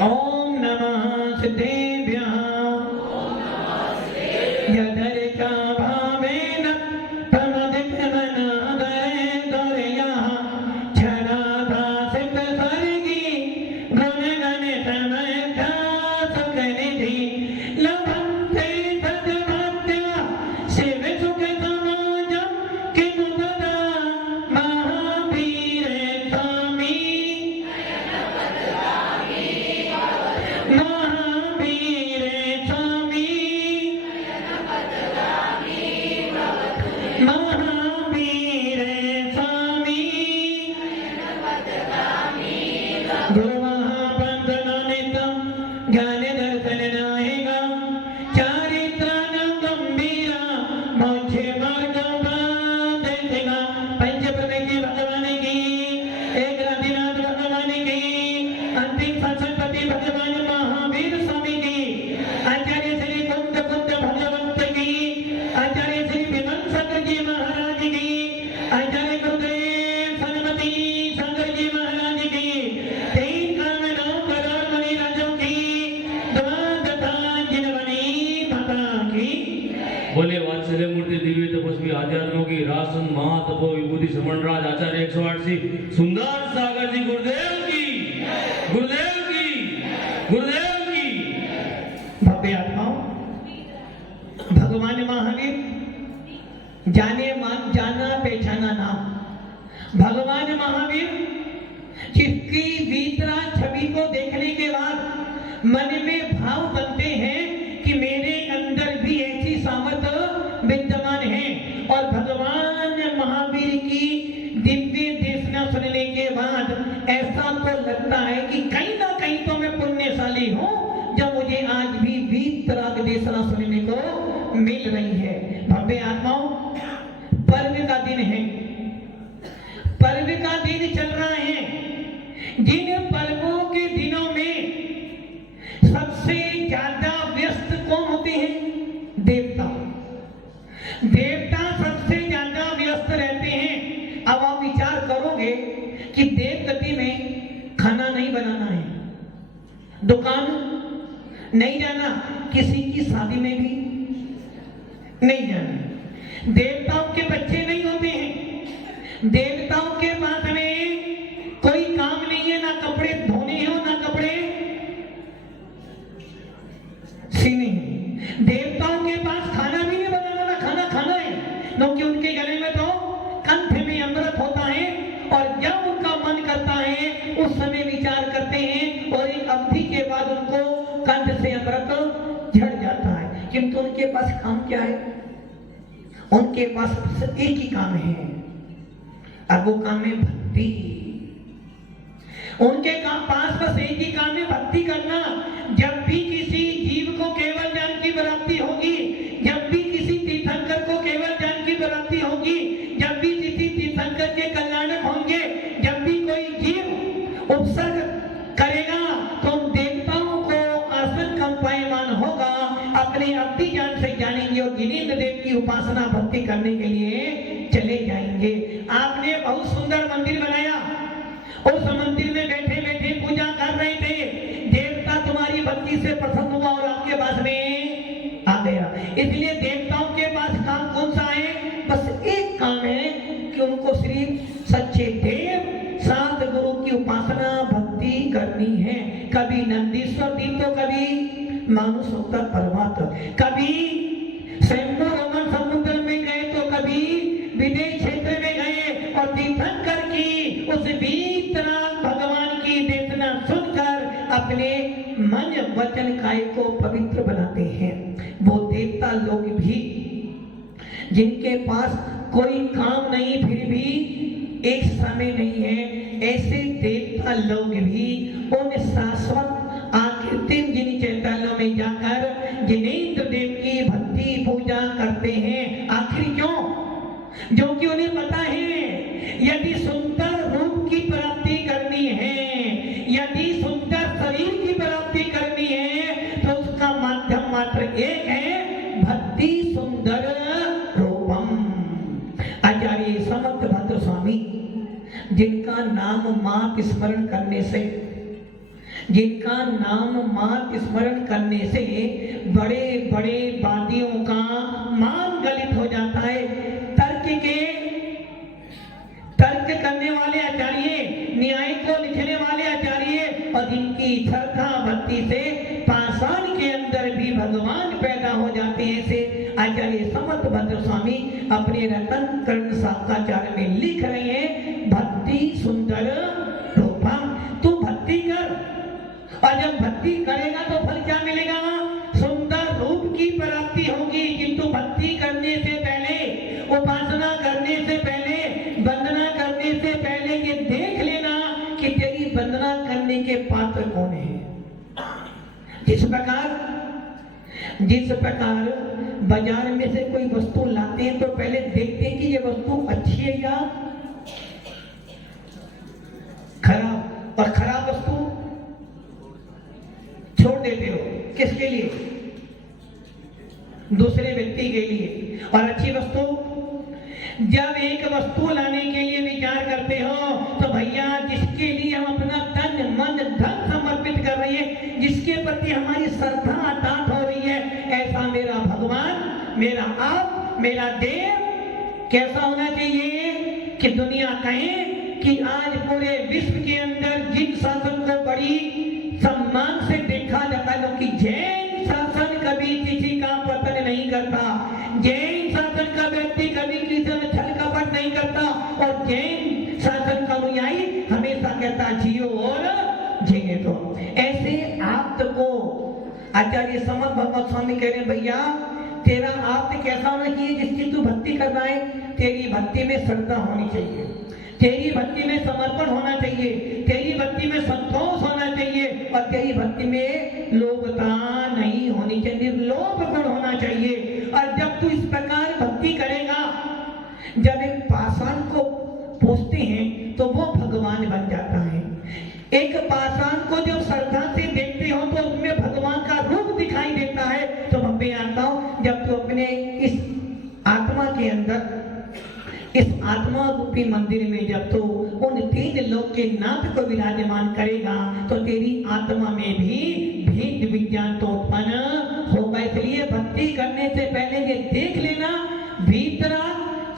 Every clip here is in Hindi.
ओम नमः सिद्धेभ्यः यदर्चा भावेन प्रमदितमनादये दर्यः क्षणाभासित सर्गी गुणगणितमयथा सुखनिधि लभन्ते सद्भक्त्या शिवसुखसमाजं किमु तदा महावीरे स्वामी महावीरे स्वामी महावीरे स्वामी गुरुमहापंथनानितं ज्ञानदर्शननायकं चारित्राणां गंभीरा मोक्षे मार्गोपदेशिका पंचप्रमेय भगवान की एक आदिनाथ भगवान की अंतिम संसदपति भगवान महावीर स्वामी की आचार्य श्री कुंद भगवंत की आचार्य श्री विमल शंकर जी महाराज की आचार्य गुरुदेव सन्मति शंकर जी महाराज की तीन कामनों करोड़ मणि राजों की द्वादशा जिनवनी माता की बोले वात्सल्य मूर्ति दिव्य तपस्वी आध्यात्मों की रासन महातपो विभूति समणराज आचार्य 108 सुंदर सागर जी गुरुदेव की गुरुदेव की गुरुदेव की भव्य आत्माओं भगवान महावीर जाने मान जाना पहचाना नाम भगवान महावीर जिसकी वितरा छवि को देखने के बाद मन में भाव बनते हैं कि मेरे अंदर भी ऐसी सामर्थ्य विद्यमान है और भगवान महावीर की दिव्य देशना सुनने के बाद ऐसा तो लगता है कि कहीं ना कहीं तो मैं पुण्यशाली हूँ जब मुझे आज भी वीतराग देशना सुनने को मिल रही है। भव्य आत्माओं पर्व का दिन है, पर्व का दिन चल रहा है। जिन पर्वों के दिनों में सबसे ज्यादा व्यस्त कौन होते हैं? देवता। देवता सबसे ज्यादा व्यस्त रहते हैं। अब आप विचार करोगे कि देव गति में खाना नहीं बनाना है, दुकान नहीं जाना, किसी की शादी में भी नहीं जाना। देवताओं के बच्चे नहीं होते हैं, देवताओं के पास में कोई काम नहीं है, ना कपड़े धोने हो ना कपड़े सीने हैं। देवताओं के पास खाना भी नहीं बनाना, ना खाना खाना है, क्योंकि उनके गले में तो कंठ में अमृत होता है और जब उनका मन करता है उस समय विचार करते हैं और एक अवधि के बाद उनको कंठ से अमृत झड़ जाता है। किंतु उनके पास काम क्या है? उनके पास एक ही काम है और वो काम है भक्ति। उनके पास बस एक ही काम है भक्ति करना। जब भी किसी जीव को केवल ज्ञान की प्राप्ति होगी, जब भी किसी तीर्थंकर को केवल ज्ञान की प्राप्ति होगी, जब भी किसी तीर्थंकर के कल्याणक होंगे, जब भी कोई जीव उपसर्ग करेगा तो उन देवताओं को आसन कंपायमान होगा, अपने अवधि ज्ञान से जानेंगे और गिनेन्द्र देव की उपासना भक्ति करने के लिए चले जाएंगे। आपने बहुत सुंदर मंदिर बनाया, उस मंदिर में बैठे बैठे पूजा कर रहे थे, देवता तुम्हारी भक्ति से प्रसन्न हुआ और आपके पास में आ गया। इसलिए देवताओं के पास काम कौन सा है? बस एक काम है कि उनको श्री सच्चे देव सात गुरु की उपासना भक्ति करनी है। कभी नंदीश्वर तीर्थ तो कभी मानुषोत्तर पर्वत, कभी स्वयंभू रमन समुद्र में गए तो कभी विदेश क्षेत्र में गए और तीर्थंकर की उस वीतराग भगवान की देशना सुनकर अपने मन वचन काय को पवित्र बनाते हैं। वो देवता लोग भी जिनके पास कोई काम नहीं फिर भी एक समय नहीं है, ऐसे देवता लोग भी उन शाश्वत आकृतिम जिन चैतन्यों में जाकर जिनेन्द्र देव की भक्ति पूजा करते हैं। आखिर क्यों? जो कि उन्हें पता है यदि सुंदर रूप की प्राप्ति करनी है, यदि सुंदर शरीर की प्राप्ति करनी है तो उसका माध्यम मात्र एक है, भक्ति सुंदर रूपम। आचार्य समर्थ भद्र स्वामी जिनका नाम मां स्मरण करने से जिनका नाम मात्र स्मरण करने से बड़े बड़े वादियों का मान गलित हो जाता है। तर्क करने वाले आचार्य, न्याय को लिखने वाले आचार्य, और जिनकी श्रद्धा भक्ति से पाषाण के अंदर भी भगवान पैदा हो जाते हैं, से आचार्य समर्थ भद्र स्वामी अपने रतन कर्ण शास्त्राचार्य में लिख रहे हैं। भक्ति सुंदर रूपम, तू भक्ति कर, और जब भक्ति करेगा तो फल क्या मिलेगा? सुंदर रूप की प्राप्ति होगी। किंतु भक्ति करने से पहले, उपासना करने से पहले, वंदना करने से पहले ये देख लेना कि तेरी वंदना करने के पात्र कौन है। जिस प्रकार बाजार में से कोई वस्तु लाते हैं तो पहले देखते हैं कि ये वस्तु अच्छी है या खराब, और खराब वस्तु छोड़ देते हो। किसके लिए? दूसरे व्यक्ति के लिए। और अच्छी वस्तु, जब एक वस्तु लाने के लिए विचार करते हो तो भैया जिसके लिए हम अपना तन मन धन समर्पित कर रहे हैं, जिसके प्रति हमारी श्रद्धा अटाट हो रही है, ऐसा मेरा भगवान, मेरा आप, मेरा देव कैसा होना चाहिए कि दुनिया कहे कि आज पूरे विश्व के अंदर जिन शासन को बड़ी सम्मान से देखा जाता है, क्योंकि जैन शासन कभी किसी का पतन नहीं करता, जैन शासन का व्यक्ति कभी किसी में छल कपट नहीं करता, और जैन शासन का अनुयायी हमेशा कहता जियो और जीने दो। ऐसे आप्त को आचार्य समर्थ भगवत स्वामी कह रहे भैया तेरा आप्त कैसा होना चाहिए? जिसकी तू भक्ति कर रहा है, तेरी भक्ति में श्रद्धा होनी चाहिए, तेरी भक्ति में समर्पण होना चाहिए, तेरी भक्ति में संतोष होना चाहिए, और तेरी भक्ति में लोभता नहीं होनी चाहिए, लोभ गुण होना चाहिए। और जब तू इस प्रकार भक्ति करेगा, जब एक पाषाण को पूछते हैं तो वो भगवान बन जाता है। एक पाषाण को जब श्रद्धा से देखते हो तो उसमें भगवान का रूप दिखाई देता है। तो मैं जानता हूं जब तू अपने इस आत्मा के अंदर, इस आत्मा रूपी मंदिर में जब तो उन तीन लोक के नाथ को विराजमान करेगा तो तेरी आत्मा में भी भेद विज्ञान तो उत्पन्न होगा। इसलिए भक्ति करने से पहले ये देख लेना, भीतरा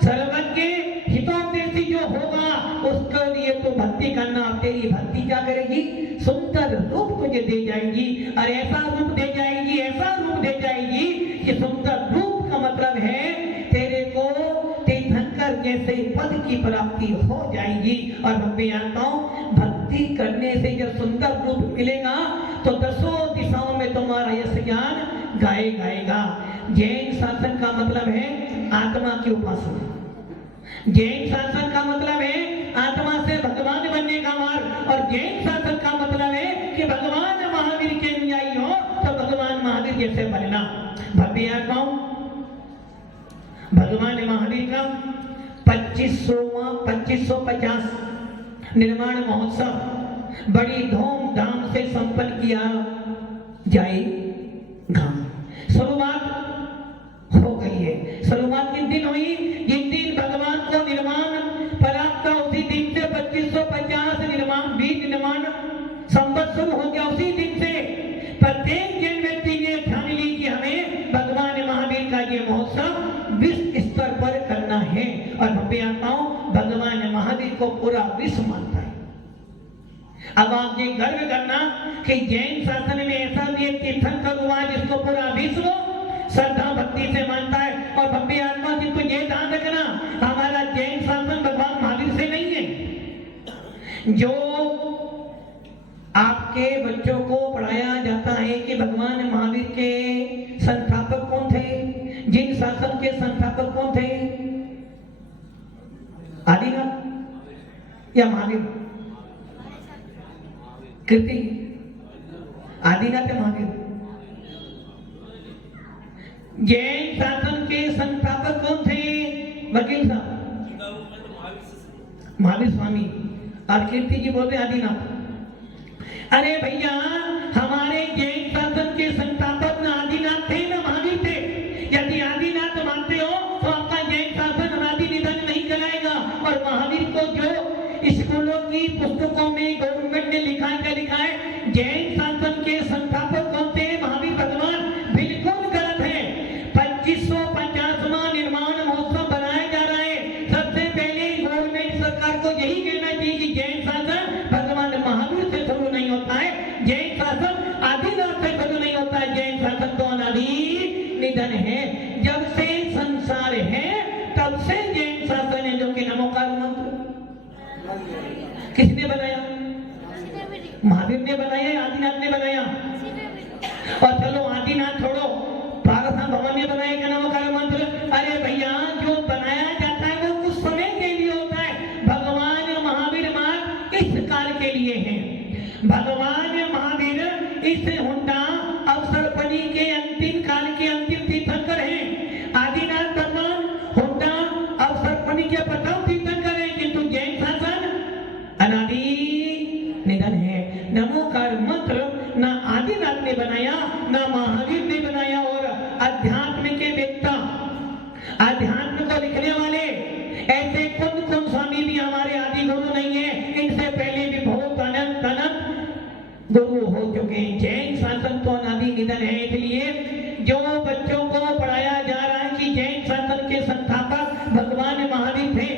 सर्वज्ञ हितोपदेशी जो होगा उसके लिए तो भक्ति करना। तेरी भक्ति क्या करेगी? सुंदर रूप तुझे दे जाएगी, और ऐसा रूप दे जाएगी, ऐसा रूप दे जाएगी कि सुंदर रूप का मतलब है तेरे को तीर्थंकर जैसे पद की प्राप्ति हो जाएगी। और मैं जानता हूं भक्ति करने से जब सुंदर रूप मिलेगा तो दसों दिशाओं में तुम्हारा यश ज्ञान गाएगा। जैन शासन का मतलब है आत्मा की उपासना, जैन शासन का मतलब है आत्मा से भगवान बनने का मार्ग, और जैन शासन का मतलब है कि भगवान महावीर के अनुयायी हो तो भगवान महावीर जैसे बनना। भव्य आत्माओं, भगवान महावीर का 2550 निर्माण महोत्सव बड़ी धूमधाम से संपन्न किया जाएगा। शुरुआत हो गई है। शुरुआत किस दिन हुई? जिस दिन भगवान को निर्माण प्राप्त हुआ उसी दिन से 2550 निर्माण 20 निर्माण संवत शुरू हो गया। उसी दिन से प्रत्येक जैन व्यक्ति ने ठान ली कि हमें भगवान महावीर का ये महोत्सव विश्व स्तर पर करना है। और भव्य आत्माओं, भगवान महावीर को पूरा विश्व मानता है। अब आप ये गर्व करना कि जैन शासन में ऐसा भी एक तीर्थंकर हुआ जिसको पूरा विश्व श्रद्धा भक्ति से मानता है। और भव्य आत्मा जी तो ये ध्यान रखना, हमारा जैन शासन भगवान महावीर से नहीं है। जो आपके बच्चों को पढ़ाया जाता है कि भगवान महावीर के संस्थापक कौन थे, जिन शासन के संस्थापक कौन थे? आदिनाथ या महावीर? कृति आदिनाथ या महावीर? जैन शासन के संस्थापक कौन थे? वकील साहब महावीर स्वामी, और कीर्ति जी बोलते आदिनाथ। अरे भैया, हमारे जैन शासन के संस्थापक न आदिनाथ थे न महावीर थे। यदि आदिनाथ मानते हो तो आपका जैन शासन अनादि निधन नहीं कराएगा। और महावीर को जो स्कूलों की पुस्तकों में गवर्नमेंट ने लिखा है जैन शासन के संस्थापक कौन थे? महावीर भगवान। बिल्कुल गलत है। 2550वां निर्माण महोत्सव बनाया जा रहा है। सबसे पहले गवर्नमेंट सरकार को यही कहना चाहिए कि जैन शासन भगवान महावीर से शुरू नहीं होता है, जैन शासन आदिनाथ से शुरू नहीं होता है। जैन शासन तो अनादि निधन है। जब से संसार है तब से जैन शासन है, जो कि नमोकार मंत्र किसने बनाया? महावीर ने बनाया, आदिनाथ ने बनाया? और चलो आदिनाथ छोड़ो, पारसनाथ भगवान ने बनाया क्या नमोकार मंत्र? अरे भैया, जो बनाया जाता है वो कुछ समय के लिए होता है। भगवान महावीर मात्र इस काल के लिए हैं। भगवान महावीर इस हुंडा अवसरपनी के अंतिम काल के अंतिम तीर्थंकर हैं। आदिनाथ भगवान हुंडा अवसरपनी के प्रथम तीर्थंकर हैं, किंतु जैन शासन अनादि निधन है। नमोकार मंत्र ना आदिनाथ ने बनाया ना महावीर ने बनाया। और अध्यात्म के वेत्ता, अध्यात्म को लिखने वाले ऐसे कुंद स्वामी भी हमारे आदि गुरु नहीं है। इनसे पहले भी बहुत अनंत अनंत गुरु हो चुके हैं। जैन शासन तो अनादि निधन है। इसलिए जो बच्चों को पढ़ाया जा रहा है कि जैन शासन के संस्थापक भगवान महावीर थे,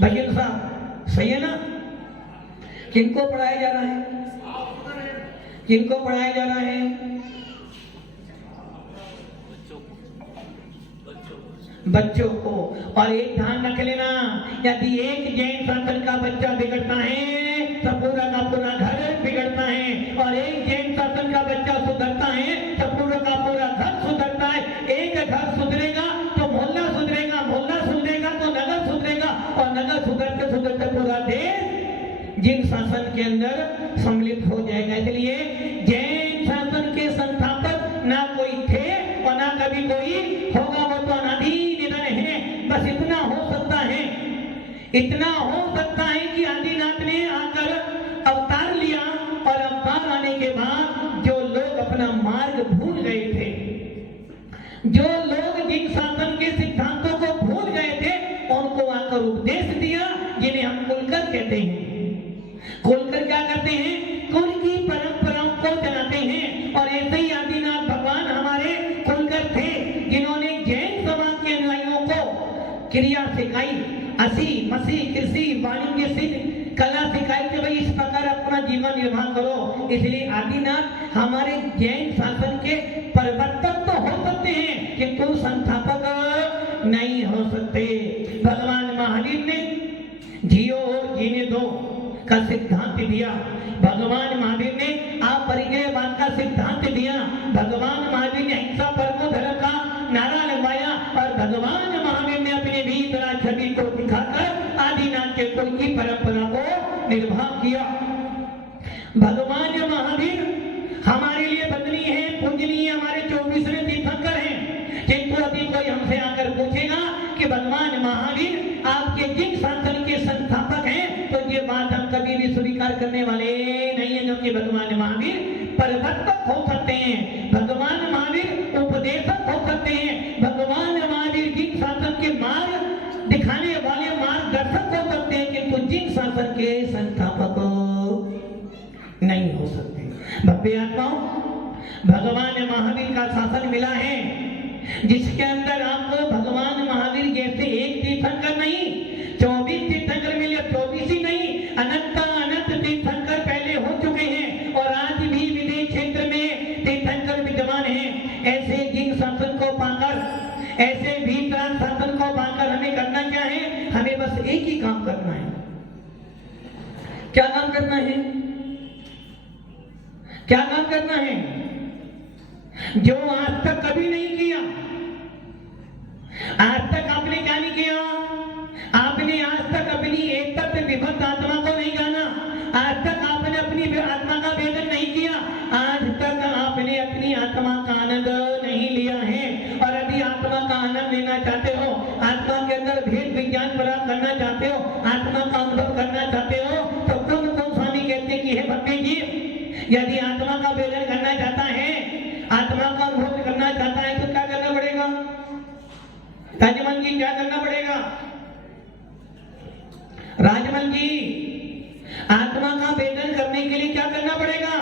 भैया साहब सही है ना? किनको पढ़ाया जा रहा है? किनको पढ़ाया जा रहा है? बच्चों को। और एक ध्यान रख लेना, यदि एक जैन शासन का बच्चा बिगड़ता है तो पूरा का पूरा घर बिगड़ता है, और एक जैन शासन का बच्चा सुधरता है तो पूरा का पूरा घर सुधरता है। एक घर सुधरेगा तो मोहल्ला सुधरेगा, मोहल्ला सुधरेगा तो नगर सुधरेगा, और नगर सुधरते सुधरते पूरा देश जिन शासन के अंदर सम्मिलित हो जाएगा। इसलिए जैन शासन के संस्थापक ना कोई थे और ना कभी कोई होगा, वो तो अनादि निधन है। बस इतना हो सकता है, इतना हो सकता है कि आदिनाथ ने आकर अवतार लिया, और अवतार आने के बाद जो लोग अपना मार्ग भूल गए थे, जो लोग जिन शासन के सिद्धांतों को भूल गए थे, उनको आकर उपदेश दिया, जिन्हें हम कुलकर कहते हैं। खोलकर क्या करते हैं? कुल की परंपराओं को चलाते हैं। और ऐसे ही आदिनाथ भगवान हमारे खोलकर थे, जिन्होंने जैन समाज के अनुयायियों को क्रिया सिखाई, असी मसी कृषि वाणिज्य सिद्ध कला सिखाई कि भाई इस प्रकार अपना जीवन निर्वाह करो। इसलिए आदिनाथ हमारे जैन शासन के प्रवर्तक तो हो सकते हैं, किंतु संस्थापक नहीं हो सकते। भगवान महावीर ने जियो और जीने दो का सिद्धांत दिया। भगवान महावीर ने आप परिग्रहवाद का सिद्धांत दिया। भगवान महावीर ने अहिंसा परमो धर्म का नारा लगवाया, और भगवान महावीर ने अपने भीतर छवि को दिखाकर आदिनाथ के कुल की परंपरा को निर्वाह किया। भगवान महावीर हमारे लिए बदली है, पूजनीय, हमारे 24वें तीर्थंकर हैं। किंतु यदि कोई हमसे आकर पूछेगा कि भगवान महावीर आपके जिन शासन के संस्थापक हैं, तो ये बात हम कभी भी स्वीकार करने वाले नहीं है, क्योंकि भगवान महावीर परिवर्तक हो सकते हैं, भगवान महावीर उपदेशक हो सकते हैं, भगवान महावीर जिन शासन के मार्ग दिखाने वाले मार्गदर्शक हो सकते हैं, किंतु जिन शासन के संस्थापक नहीं हो सकते। भव्य आत्माओं, भगवान महावीर का शासन मिला है, जिसके अंदर आपको भगवान महावीर जैसे एक तीर्थंकर नहीं 24 तीर्थंकर मिले। 24 ही नहीं, अनंत अनंत तीर्थंकर पहले हो चुके हैं, और आज भी विदेश क्षेत्र में तीर्थंकर विद्यमान हैं। ऐसे जिन शासन को पाकर, ऐसे भीतराग शासन को पाकर हमें करना क्या है? हमें बस एक ही काम करना है। क्या काम करना है? क्या काम करना है? जो आज तक कभी नहीं किया। आज तक आपने क्या नहीं किया? आपने आज तक अपनी एक तत्व विभक्त आत्मा को नहीं जाना। आज तक आपने अपनी आत्मा का वेदन नहीं किया। आज तक आपने अपनी आत्मा का आनंद नहीं लिया है। और यदि आत्मा का आनंद लेना चाहते हो, आत्मा के अंदर भेद विज्ञान प्राप्त करना चाहते हो, आत्मा का अनुभव करना चाहते हो, तो कौन स्वामी कहते हैं कि हे भक्ति जी, यदि आत्मा का वेदन करना चाहता है, आत्मा का अनुभव करना चाहता है, तो क्या करना पड़ेगा? राजमल जी, क्या करना पड़ेगा? राजमल जी, आत्मा का वेदन करने के लिए क्या करना पड़ेगा?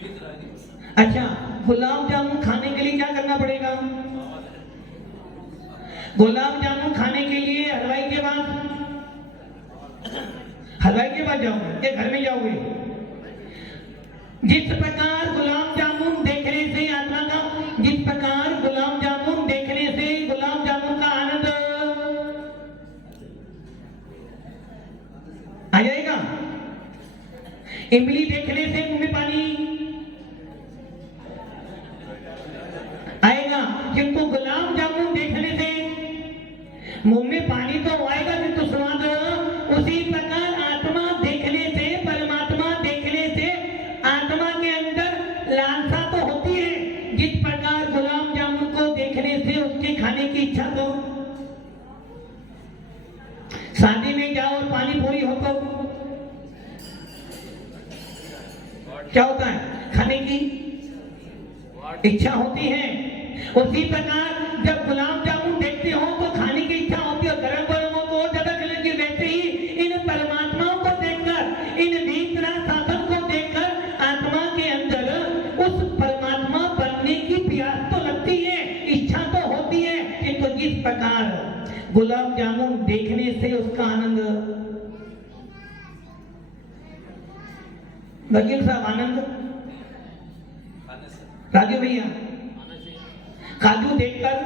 अच्छा, गुलाब जामुन खाने के लिए क्या करना पड़ेगा? गुलाब जामुन खाने के लिए हलवाई के पास जाओगे या घर में जाओगे? जिस प्रकार गुलाब जामुन देखने से आत्मा का, जिस प्रकार गुलाब जामुन देखने से गुलाब जामुन का आनंद आ जाएगा, इमली देखने से मुंह में पानी आएगा, किंतु गुलाब जामुन देखने से मुंह में पानी तो आएगा किंतु स्वाद, उसी प्रकार आत्मा देखने से, परमात्मा देखने से आत्मा के अंदर लालसा तो होती है। जिस प्रकार गुलाब जामुन को देखने से उसके खाने की इच्छा, तो शादी में जाओ और पानी पूरी हो तो क्या होता है? खाने की इच्छा होती है। उसी प्रकार जब गुलाब जामुन देखते हो तो खाने की इच्छा होती है, गरम गरम हो तो ज्यादा लगेगी। वैसे ही इन परमात्माओं को देखकर, इन भीतरा साधन को देखकर आत्मा के अंदर उस परमात्मा बनने की प्यास तो लगती है, इच्छा तो होती है, किंतु जिस प्रकार गुलाब जामुन देखने से उसका आनंद, वकील साहब आनंद, राजू भैया, काजू देखकर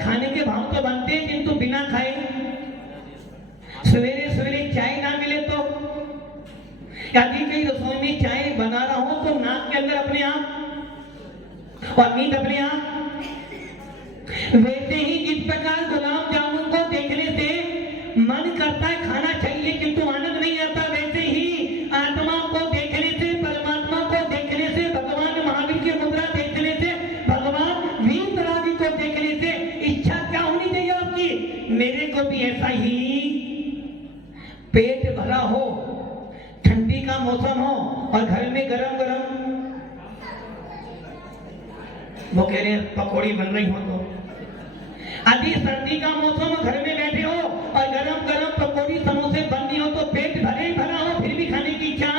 खाने के भाव तो बनते हैं, किंतु बिना खाए सवेरे सवेरे चाय ना मिले तो, यदि कहीं रसोई में चाय बना रहा हो तो नाक के अंदर अपने आप और नींद अपने आप। वैसे ही जिस प्रकार गुलाब जामुन को देखने से मन करता है खाना चाहिए किंतु आनंद नहीं आता, वैसे ही आत्मा को देखने से, परमात्मा को देखने से, भगवान महावीर की मुद्रा देखने से, भगवान वीतरागी को देखने से इच्छा क्या होनी चाहिए आपकी? मेरे को भी ऐसा ही पेट भरा हो, ठंडी का मौसम हो और घर में गरम गरम, वो कह रहे हैं पकौड़ी बन रही हो तो, अभी सर्दी का मौसम घर में बैठे हो और गरम गरम पकौड़ी समोसे बननी हो तो पेट भरे ही भरा हो फिर भी खाने की इच्छा,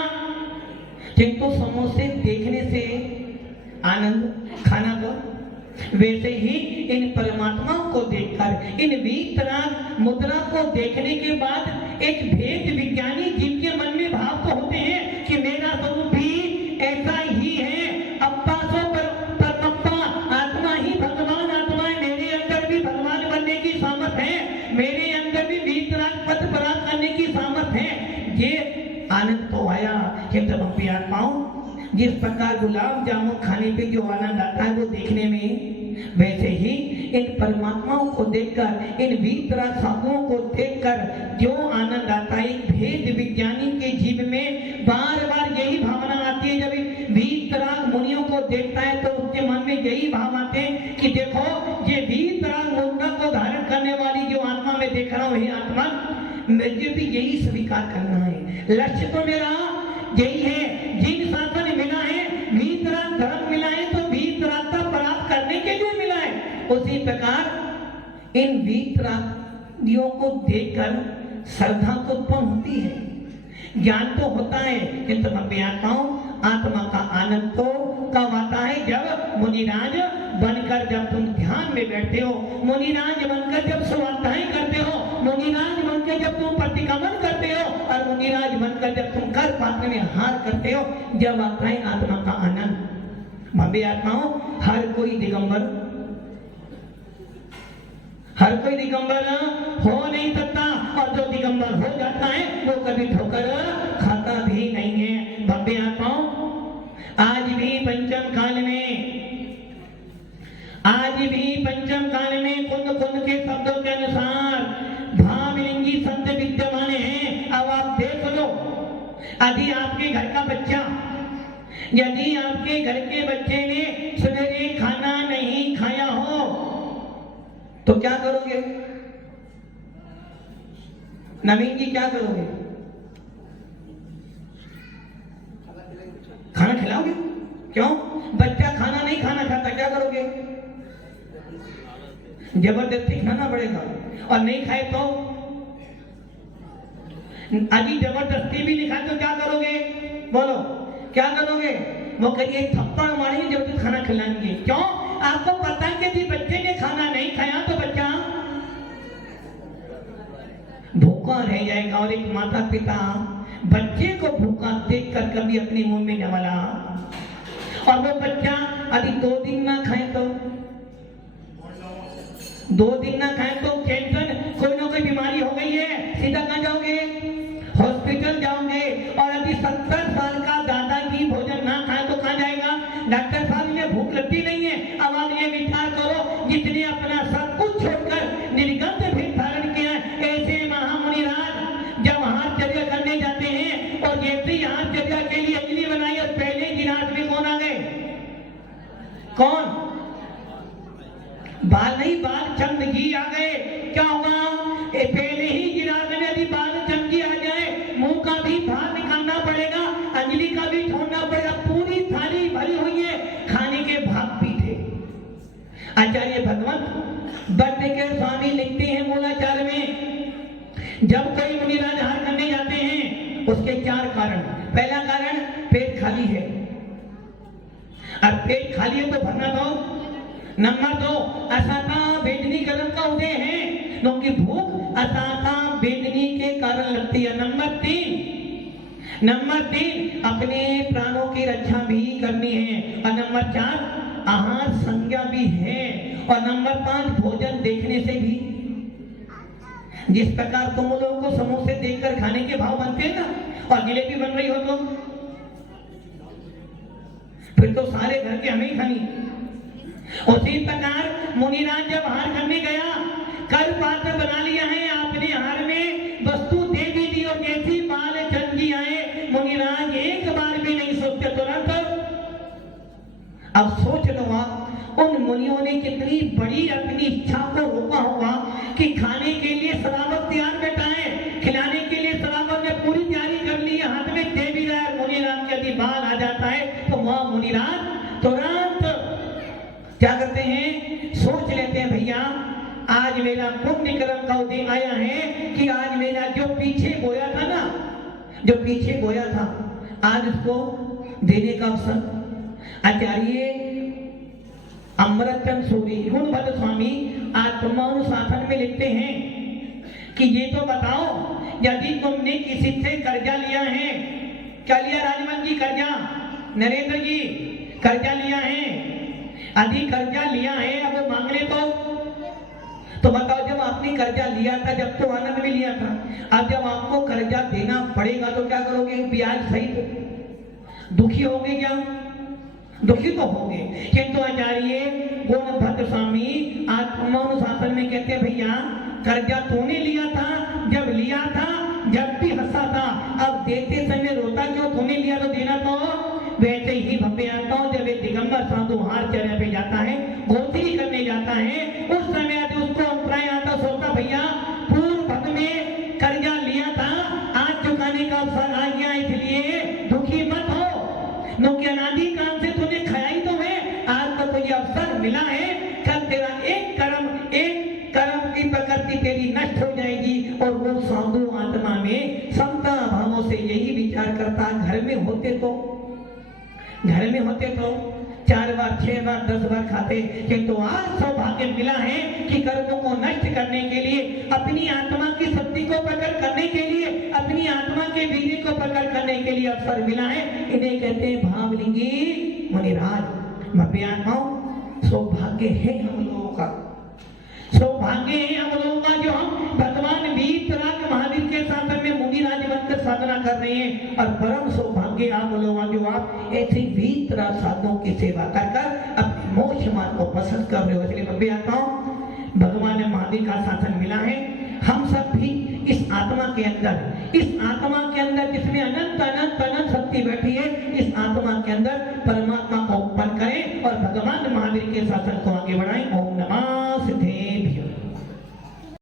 किंतु समोसे देखने से आनंद, खाना तो। वैसे ही इन परमात्माओं को देखकर, इन वीतराग मुद्रा को देखने के बाद एक भेद विज्ञानी जिनके मन में भाव तो होते हैं कि मेरा स्वरूप भी ऐसा ही है, अप्पा सो परमप्पा, आत्मा ही भगवान, आत्मा मेरे अंदर भी भगवान बनने की सामर्थ है, मेरे अंदर भी वीतराग पद प्राप्त करने की सामर्थ है। ये आनंद तो आया कि जब हम आत्माओं, जिस प्रकार गुलाब जामुन खाने पे जो आनंद आता है वो देखने में, वैसे ही इन परमात्माओं को देखकर, इन वीतराग साधुओं को देखकर जो आनंद आता है, एक भेद विज्ञानी के जीव में बार बार यही भावना आती है। जब वीतराग मुनियों को देखता है तो उसके मन में यही भाव आते हैं कि देखो ये वीतराग मुद्रा को धारण करने वाली जो आत्मा में देख रहा हूँ, ये आत्मा मुझे भी यही स्वीकार करना है, लक्ष्य तो मेरा यही है। जिन शासन मिला है, वीतराग धर्म मिला है तो वीतरागता प्राप्त करने के लिए मिला है। उसी प्रकार इन वीतरागियों को देखकर श्रद्धा तो उत्पन्न होती है, ज्ञान तो होता है, किंतु मैं आता हूं आत्मा का आनंद तो कब आता है? जब मुनिराज बनकर, जब तुम ध्यान में बैठते हो, मुनिराज बनकर जब स्वाध्याय करते हो, मुनिराज बनकर जब तुम प्रतिक्रमण करते हो, और मुनिराज बनकर जब तुम कर पात्र में हार करते हो, जब आता है आत्मा का आनंद। भव्य आत्माओं, हर कोई दिगंबर हो नहीं सकता, और जो दिगंबर हो जाता है वो कभी ठोकर खाता भी नहीं है। भव्य आत्माओं, आज भी पंचम काल में कुंद के शब्दों के अनुसार भावलिंगी संत विद्यमान हैं। अब आप देख लो, यदि आपके घर का बच्चा, यदि आपके घर के बच्चे ने सवेरे खाना नहीं खाया हो तो क्या करोगे? नवीन जी क्या करोगे? खाना खिलाओगे? क्यों? बच्चा खाना नहीं खाना खाता, क्या करोगे? जबरदस्ती खाना पड़ेगा, और नहीं खाए तो, यदि जबरदस्ती भी नहीं खाए तो क्या करोगे? बोलो क्या करोगे? वो कहिए थप्पड़ मारेंगे जब तक खाना खिलाएंगे। क्यों? आपको पता है कि यदि बच्चे ने खाना नहीं खाया तो बच्चा भूखा रह जाएगा। और एक माता पिता बच्चे को भूखा देखकर कभी अपने मुंह में न डाला, और वो बच्चा यदि 2 दिन ना खाए तो 2 दिन ना खाए तो कैंसर कोई ना कोई बीमारी हो गई है, सीधा कहाँ जाओगे? हॉस्पिटल जाओगे। और यदि 70 साल का दादाजी भोजन ना खाए तो कहाँ जाएगा? डॉक्टर साहब इन्हें भूख लगती नहीं है। अब आप ये विचार करो, जिसने अपना सब कुछ छोड़कर निर्गत भेद धारण किया है, ऐसे महामुनि राज जब हाथ चर्या करने जाते हैं और जैसे ही हाथ चर्या के लिए अंजलि बनाई और पहले गिलास में कौन आ गए? कौन? बाल नहीं, बाल चंद जी आ गए। क्या होगा? पहले ही गिलास में यदि बाल चंद जी आ जाए, मुंह का भी भार निकालना पड़ेगा, अंजलि का भी छोड़ना पड़ेगा। पूरी थाली भरी हुई है, खाने के भाग भी थे। आचार्य भगवंत बद्रिके स्वामी लिखते हैं मूलाचार में, जब कोई मुनिराज हार करने जाते हैं उसके 4 कारण। पहला कारण पेट खाली है। अब पेट खाली है तो भरना दो। नंबर 2 असाता वेदनी कर्म का उदय है, क्योंकि भूख असाता वेदनी के कारण लगती है। नंबर 3 अपने प्राणों की रक्षा भी करनी है। और नंबर 4 आहार संज्ञा भी है। और नंबर 5 भोजन देखने से भी। जिस प्रकार तुम लोगों को समोसे देखकर खाने के भाव बनते हैं ना, और जिलेबी बन रही हो तो फिर तो सारे घर के हमें ही खानी। उसी प्रकार मुनिराज जब हार करने गया, कर पात्र बना लिया है, आपने हार में वस्तु दे भी दी, और जैसी बाल चंद जी आए, मुनिराज एक बार भी नहीं सोचते, तुरंत। अब सोच लो आप, उन मुनियों ने कितनी बड़ी अपनी इच्छा को रोका होगा कि खाने के लिए सरावत तैयार बैठा है, खिलाने के लिए सरावत ने पूरी तैयारी कर ली है, हाथ में दे भी रहा है। मुनिराज के यदि बाल आ जाता है तो वह मुनिराज तुरंत क्या करते हैं? सोच लेते हैं, भैया आज मेरा पुण्य कर्म का उदय आया है कि आज मेरा जो पीछे बोया था ना, जो पीछे बोया था, आज उसको देने का अवसर। आचार्य अमृतचंद सूरी गुणभद्र स्वामी आत्मानुशासन में लिखते हैं कि ये तो बताओ, यदि तुमने किसी से कर्जा लिया है, क्या लिया राजवन जी? कर्जा। नरेंद्र जी कर्जा लिया है, यदि कर्जा लिया है, अब वो मांग ले तो बताओ, जब आपने कर्जा लिया था, जब तो आनंद में लिया था, अब जब आपको कर्जा देना पड़ेगा तो क्या करोगे? ब्याज सहित दुखी होगे क्या? दुखी तो होंगे। किंतु आचार्य गुणभद्र स्वामी आत्मानुशासन में कहते हैं, भैया कर्जा तूने लिया था, जब लिया था जब भी हंसा था, अब देते समय रोता क्यों? तूने लिया तो देना तो। वैसे ही भव्य आता हूँ, जब एक दिगंबर साधु हार चर्या पे जाता है, गोत्री करने जाता है, उस समय यदि उसको अंतराय आता, सोचता भैया पूर्व भक्त में कर्जा लिया था, आज चुकाने का अवसर आ गया, इसलिए दुखी मत हो, क्योंकि अनादि काल से तूने खाया ही तो है, आज तो तुझे अवसर मिला है, कल तेरा एक कर्म की प्रकृति तेरी नष्ट हो जाएगी। और वो साधु आत्मा में समता भावों से यही विचार करता, घर में होते तो 4 बार 6 बार 10 बार खाते, किंतु आज सौभाग्य मिला है कि कर्मों को नष्ट करने के लिए, अपनी आत्मा की शक्ति को प्रकट करने के लिए, अपनी आत्मा के वीर्य को प्रकट करने के लिए अवसर मिला है। इन्हें कहते हैं भावलिंगी मुनिराज। भव्य आत्माओं, सौभाग्य है हम लोगों का, सौभाग्य है हम लोगों का, जो हम भगवान वीतराग महावीर के शासन में मुनिराज बनकर साधना कर रहे हैं। और परम सौभाग्य आप लोगों, जो आप ऐसे वीतराग साधुओं की सेवा कर अपने मोक्ष मार्ग को पसंद कर रहे हो। इसलिए भव्य आत्माओं, भगवान महावीर का शासन मिला है, हम सब भी इस आत्मा के अंदर जिसमें अनंत अनंत अनंत शक्ति बैठी है,